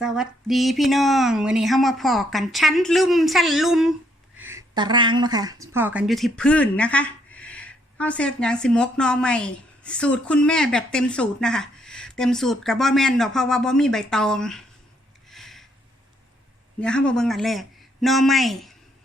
สวัสดีพี่น้องวันนี้เข้ามาพอกันชั้นลุ่มชั้นลุ่มตารางเนาะค่ะพอกันอยู่ที่พื้นนะคะเอาเสร็จอย่างสิมกนอใหม่ สูตรคุณแม่แบบเต็มสูตรนะคะ เต็มสูตรกับบ่แม่นดอกเพราะว่าบ่มีใบตองเดี๋ยวเข้ามาเบิ่งอันแรกนอใหม่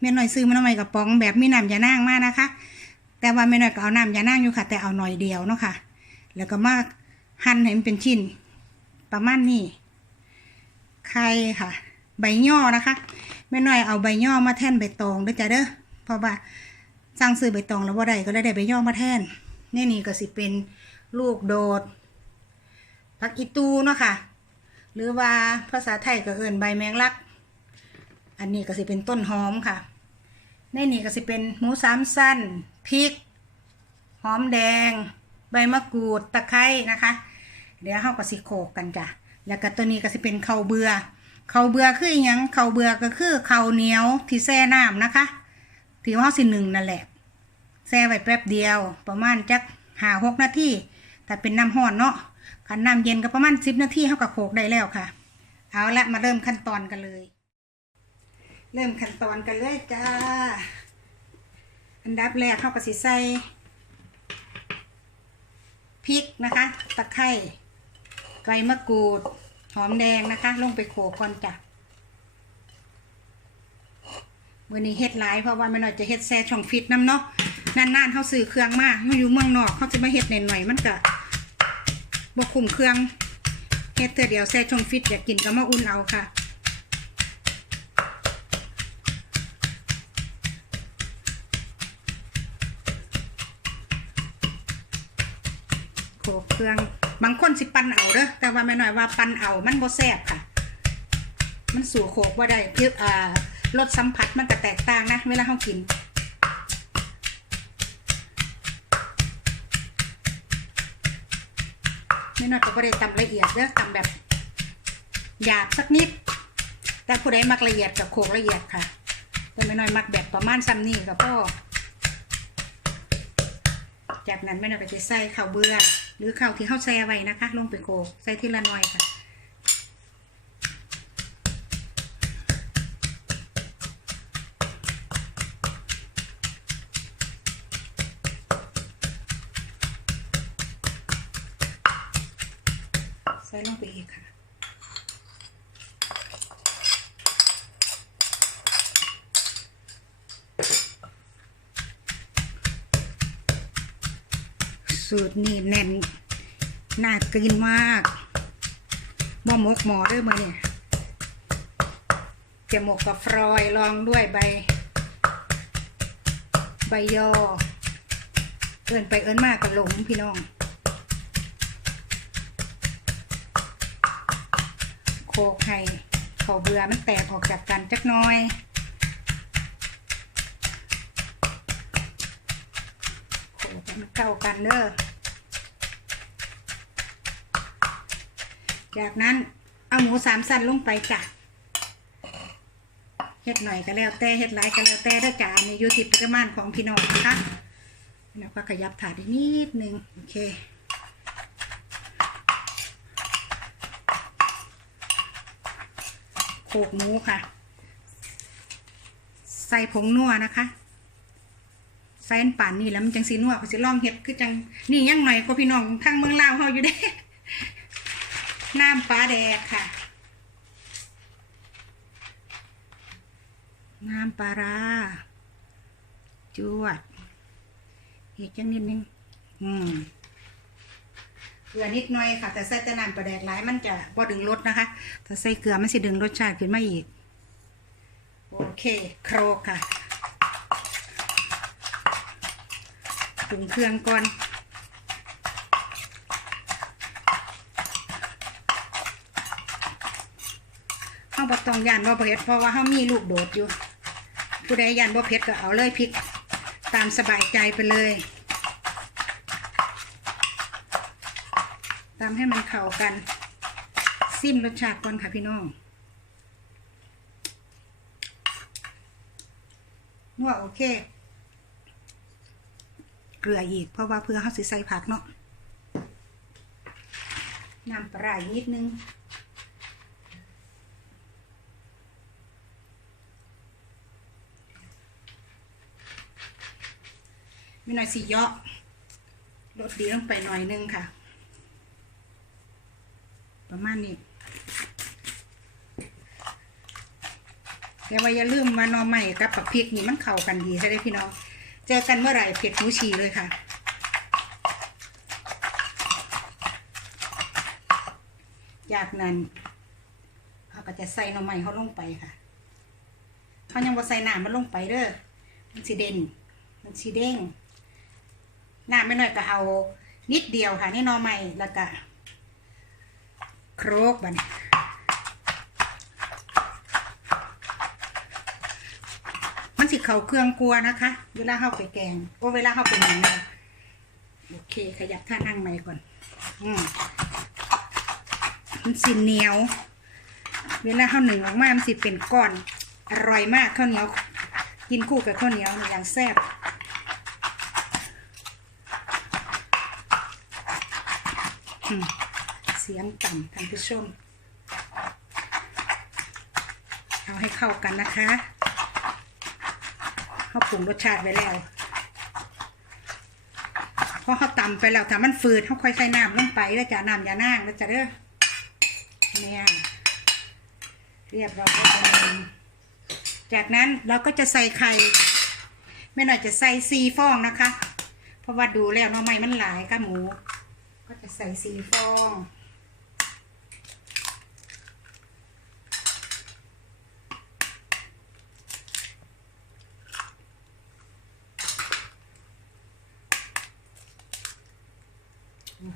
แม่หน่อยซื้อมาหนอใหม่กับป๋องแบบมีน้ำยานางมากนะคะ แต่ว่าแม่หน่อยก็เอาน้ำยานางอยู่ค่ะ แต่เอาหน่อยเดียวเนาะค่ะ แล้วก็มาหั่นให้มันเป็นชิ้นประมาณนี้ ไข่ค่ะ ใบย่อนะคะแม่น้อยเอาใบย่อมาแท่นใบตองด้วยจ้ะเด้อเพราะว่าสร้างซื้อใบตองแล้วว่าใดก็ได้ใบย่อมาแท่นนี่นี่ก็สิเป็นลูกโดดผักอีตูเนาะค่ะ หรือว่าภาษาไทยก็เอิ่นใบแมงลัก อันนี้ก็สิเป็นต้นหอมค่ะนี่นี่ก็สิเป็นหมูสามสั้นพริก หอมแดง ใบมะกรูดตะไคร้นะคะ เดี๋ยวเราก็สิโขกกันจ้ะ แล้วก็ตัวนี้ก็สิเป็นเข้าเบือเข้าเบือคืออหยังเข้าเบือก็คือเข้าเหนียวที่แช่น้ำนะคะที่ว่าเราสิหนึ่งนั่นแหละแช่ไว้แป๊บเดียว ประมาณจักหาหกนาทีแต่เป็นน้ำห้อนเนาะขันน้ำเย็นก็ประมาณสิบนาทีเขาก็โขกได้แล้วค่ะ เอาละมาเริ่มขั้นตอนกันเลย เริ่มขั้นตอนกันเลยจ้า อันดับแรกเขาก็สิใส่พริกนะคะ ตะไคร้ใบมะกรูด หอมแดงนะคะ ลงไปโขลกก่อนจ้ะวันนี้เฮ็ดหลายเพราะว่าไม่น่อยจะเฮ็ดแซ่ช่องฟิตน้ำเนาะนานๆเขาซื้อเครื่องมาเขาอยู่เมืองนอกเขาจะมาเฮ็ดหน่อยๆมันก็บ่คุ้มเครื่องเฮ็ดเธอเดียวแซ่ช่องฟิตอยากกินก็มาอุ่นเอาค่ะ โขลก เครื่อง บางคนสิปั่นเอาเด้อแต่ว่าไม่น้อยว่าปั่นเอามันบ่แซ่บค่ะ มันสู่โขกว่าได้เพื่ออ่ารสสัมผัสมันก็แตกต่างนะ เวลาเฮากินไม่น้อยก็บ่ได้ตำละเอียดเด้อตำแบบหยาบสักนิด แต่ผู้ใดมักละเอียดกับโขกละเอียดค่ะแต่ไม่น้อยมักแบบประมาณซ้ำนี่ก็พอจากนั้นแม่นำไปใส่ข้าวเบื่อ หรือข้าวที่เข้าแช่ไว้นะคะ ลงไปโขลกใส่ทีละน้อยค่ะใส่ลงไปอีกค่ะ สูตรนี่แน่นน่ากินมากหม้อหมกหมอด้วยมือเนี่ยจะหมกกับฟรอยลองด้วยใบ ใบยอ เอินไปเอินมากกับหลงพี่น้อง โคกให้เขาเบื่อมันแตกออกจากกันจักน้อย โขลกให้มัน เข้ากันเด้อ จากนั้นเอาหมูสามสั้นลงไปจ้ะเฮ็ดหน่อยก็แล้วแต่เฮ็ดหลายก็แล้วแต่เด้อจ้ะอันนี้อยู่ที่ปริมาณของพี่น้องนะคะแล้วก็ขยับถาดนิดนึงโอเคโขกหมูค่ะ ใส่ผงนัวนะคะ ใส่อันป่านนี่แล้วมันจังสีนัวก็สิลองเฮ็ดคือจังนี่ยังหน่อยก็พี่น้องทางเมืองลาวเฮาอยู่เด้น้ำปลาแดกค่ะ น้ำปลาร้าจวดอีกจังนิดนึงอืมเกลือนิดหน่อยค่ะ แต่ใส่แต่น้ำปลาแดกหลายมันจะบ่ดึงรสนะคะ ถ้าใส่เกลือมันสิดึงรสชาติขึ้นมาอีก โอเค โครกค่ะ ปรุงเครื่องก่อนเฮาบ่ต้องยานบ่เผ็ดเพราะว่าเฮามีลูกโดดอยู่ ผู้ใดยานบ่เผ็ดก็เอาเลยพริก ตามสบายใจไปเลยตามให้มันเข้ากันซิมรสชาติก่อนค่ะพี่น้องนัวโอเค เลืออีก เพราะว่าเพื่อเขาสิใส่ผักเนาะน้ำปลาอีกนิดนึงมีหน่อยสีเยาะลดดีลงไปหน่อยนึงค่ะ ประมาณนี้แต่ว่าอย่าลืมว่าน้อใหม่กับปักพริกนี่มันเข้ากันดีใช่ไหมพี่น้อง เจอกันเมื่อไหร่เผ็ดหูฉี่เลยค่ะ จากนั้นเขาก็จะใส่หน่อไม้เขาลงไปค่ะเขายังบ่ใส่น้ำมันลงไปเด้อมันสีเด่นมันสีเด้งน้ำไม่น้อยก็เอานิดเดียวค่ะนี่หน่อไม้แล้วก็โครกบันมัน สิเขาเครื่องกลัวนะคะ เวลาเข้าไปแกงโอ้เวลาเข้าไปหนังนะโอเค ขยับท่านั่งใหม่ก่อน อืมมันสิเหนียว เวลาข้าวหนึ่งออกมามันสิเป็นก้อน อร่อยมากข้าวเหนียว กินคู่กับข้าวเหนียวอย่างแซ่บเสียงต่ำท่านผู้ชม เอาให้เข้ากันนะคะ เขาปรุงรสชาติไว้แล้วพอเขาตำไปแล้วถ้ามันฝืดเขาค่อยใส่น้ำลงไปแล้วจะน้ำอย่านั่งแล้วจะเด้อเนี่ยเรียบร้อยจากนั้นเราก็จะใส่ไข่ไม่หน่อยจะใส่ซีฟองนะคะ เพราะว่าดูแล้วหน้อไม้มันหลายกับหมู ก็จะใส่ซีฟอง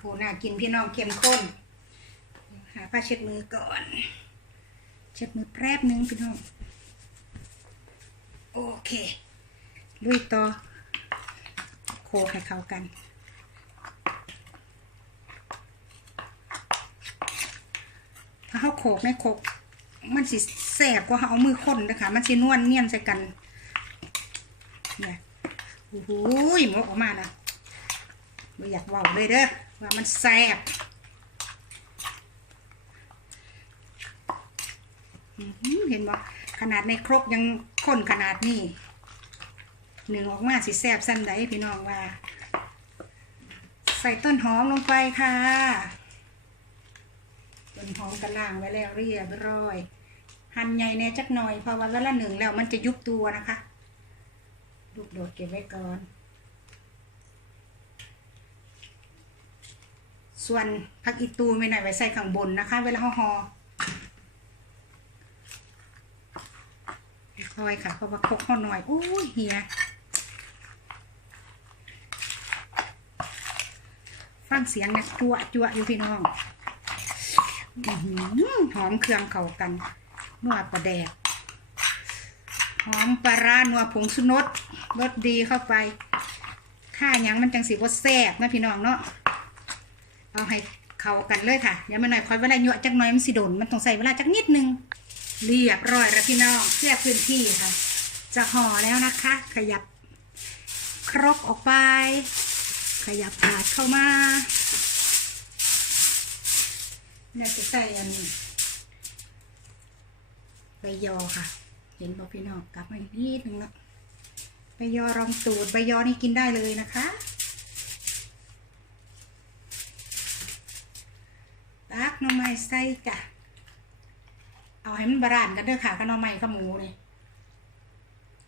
โหน่ากินพี่น้องเข้มข้น หาผ้าเช็ดมือก่อน เช็ดมือแป๊บนึงพี่น้อง โอเค ลุยต่อ โคให้เข้ากันถ้าเขาโขกไม่โขกมันสิแสบกว่าเขาเอามือค้นนะคะ มันสินวลเนียนใส่กัน เนี่ยโอ้โหหมกออกมานะไม่อยากว่าเลยเด้อ ว่ามันแสบเห็นบ่ขนาดในครกยังข้นขนาดนี้หนึ่งออกมาสิแซ่บสั้นใดพี่น้องว่า ใส่ต้นหอมลงไปค่ะ ต้นหอมกระล่างไว้แล้วเรียบร้อย หั่นใหญ่แน่จักหน่อยเพราะว่าเวลาหนึ่งแล้วมันจะยุบตัวนะคะ ลูกโดดเก็บไว้ก่อน ส่วนผักอีตูไม่หนไว้ใส่ข้างบนนะคะ เวลาห่อห่อค่อยค่ะเพราะว่าคกเขาหน่อยอู้ยเฮียฟังเสียงนะจั่วจั่วอยู่พี่น้องหอมเครื่องเข้ากันนัวปลาแดกหอมปลาร้านัวผงสุนดรสดีเข้าไปข้าหยังมันจังสีว่าแซ่บนะพี่น้องเนาะ เอาให้เขากันเลยค่ะเดี๋ยวมาหน่อยคอยเวลาหยวจักหน่อยมันสิโดนมันต้องใส่เวลาจักนิดนึงเรียบร้อยแล้วพี่น้องแยกพื้นที่ค่ะ จะห่อแล้วนะคะ ขยับครกออกไป ขยับถาดเข้ามาเนี่ยจะใส่อันใบยอค่ะ เห็นบอกพี่น้องกลับมาอีกนิดนึงเนาะใบยอรองตูดใบยอนี่กินได้เลยนะคะตัก หน้ำไม้ใส่จ้ะเอาให้มันบรานกันเด้อค่ะกับหน่อไม้กับหมูนี่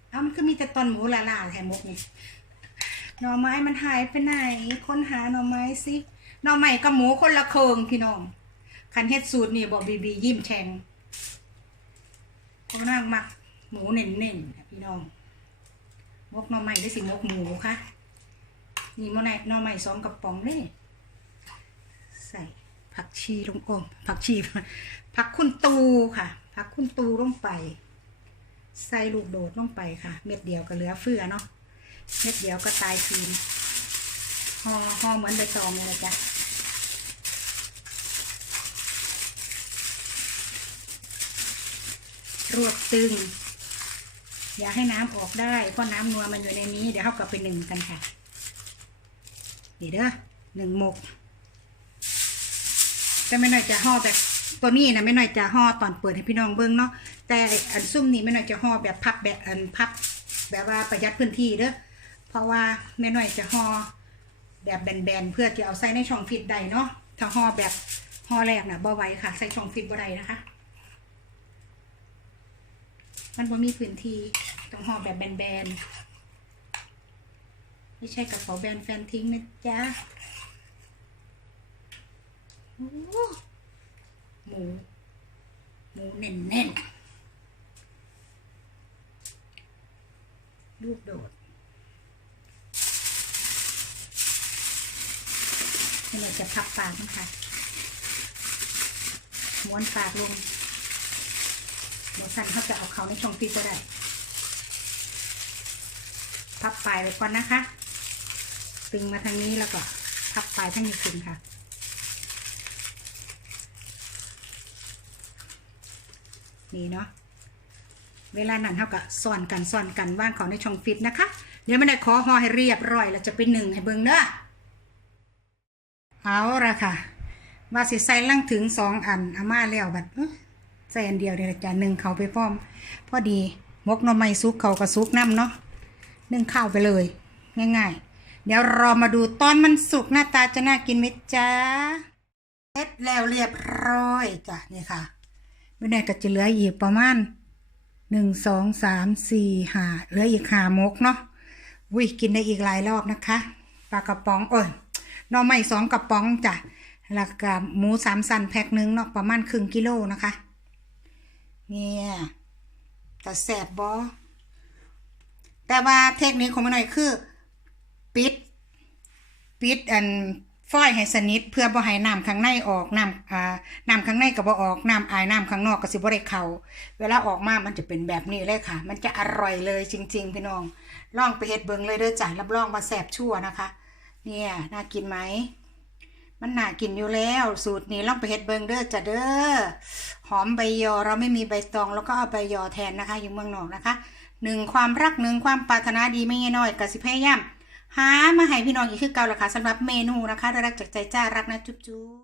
เอามันก็มีแต่ตอนหมูละลาแถมมกนี่หน่อไม้มันหายไปไหน ค้นหาหน่อไม้สิหน่อไม้กับหมูคนละเคิงพี่น้องคันเฮ็ดสูตรนี่บอกบีบียิ้มแฉ่งเพราะนั่งมักหมูเน่นๆค่ะพี่น้องมกหน่อไม้ได้สิมกหมูค่ะนี่ม้อไหนหน่อไม้สองกระป๋องเลยใส่ ผักชีลงโอมผักชีผักคุณตูค่ะผักคุณตูลงไป ใส่ลูกโดดลงไปค่ะ เม็ดเดียวก็เหลือเฟือเนาะเม็ดเดียวก็ตายคืนห่อห่อเหมือนใบตองเลยนะจ๊ะรวบตึง อย่าให้น้ำออกได้เพราะน้ำนัวมันอยู่ในนี้ เดี๋ยวเขากลับไปหนึ่งกันค่ะ นี่เด้อหนึ่งหมก แต่ไม่น่อยจะห่อแบบตัวนี้นะไม่น่อยจะห่อตอนเปิดให้พี่น้องเบิ้งเนาะแต่อันซุ่มนี้ไม่น่อยจะห่อแบบพับแบบอันพับ แบบว่าประหยัดพื้นที่เด้อเพเพราะว่าแม่น่อยจะห่อแบบแบนๆเพื่อจะเอาใส่ในช่องฟิตได้เนาะถ้าห่อแบบห่อแรกน่ะบ่ไหวค่ะ ใส่ช่องฟิตบ่ได้นะคะ มันบ่มีพื้นที่ต้องห่อแบบแบนๆไม่ใช่กระเป๋าแบนแฟนทิ้งนะจ๊ะ หมูหมูแน่นๆลูกโดดนี่เราจะพับปากมันค่ะม้วนปากลงเดี๋ยวสั่นเขาจะเอาเขาในช่องฟิตก็ได้ พับปลายไปก่อนนะคะ ตึงมาทางนี้แล้วก็พับปลายทั้งนี้ขึ้นค่ะ นี่เนาะเวลานั้นเท่ากับซ่อนกันซ่อนกันว่างเขาในช่องฟิตนะคะ เดี๋ยวไม่ได้ขอห่อให้เรียบร้อยแล้วจะเป็นหนึ่งให้เบิ่งเด้อเอาละค่ะว่าสิใส่ลังถึงสองอันอาม่าแล้วบัดเอ้อใส่อันเดียวเดี๋ยวจะหนึ่งเขาไปพร้อมพอดีมกน่อไม้ซุกเขากับซุกน้ำเนาะนึ่งข้าวไปเลย ง่ายๆ เดี๋ยวรอมาดูตอนมันสุกหน้าตาจะน่ากินไหมจ๊ะเสร็จแล้วเรียบร้อยจ้ะนี่ค่ะ ไม่ได้ก็จะเหลืออีกประมาณหนึ่งสองสามสี่ห้าเหลืออีกห้ามกเนาะวิกินได้อีกหลายรอบนะคะปลากระป๋องโอ้ยน่อไม้สองกระป๋องจ้ะแล้วก็หมูสามสันแพ็คหนึ่งเนาะประมาณครึ่งกิโลนะคะ เนี่ยแต่แสบบอแต่ว่าเทคนิคของมันหน่อยคือ ปิด ปิดอัน ฝ้อยให้สนิทเพื่อบ่ให้น้ำข้างในออกน้ำอ่าน้ำข้างในก็บ่ออกน้ำอายน้ำข้างนอกก็สิบ่ได้เข้าเวลาออกมามันจะเป็นแบบนี้เลยค่ะ มันจะอร่อยเลยจริง ๆ พี่น้องลองไปเฮ็ดเบิ่งเลยเด้อจ้ะรับรองว่าแซ่บชั่วนะคะ เนี่ยน่ากินไหมมันน่ากินอยู่แล้วสูตรนี้ลองไปเฮ็ดเบิงเด้อจ้ะเด้อหอมใบยอเราไม่มีใบตองแล้วก็เอาใบยอแทนนะคะ อยู่เมืองนอกนะคะหนึ่งความรักหนึ่งความปรารถนาดีไม่น้อยกสิพยายาม หามาให้พี่น้องอีกคือเก่าละค่ะสำหรับเมนูนะคะรักจากใจจ้ารักนะจุ๊บจุ๊บ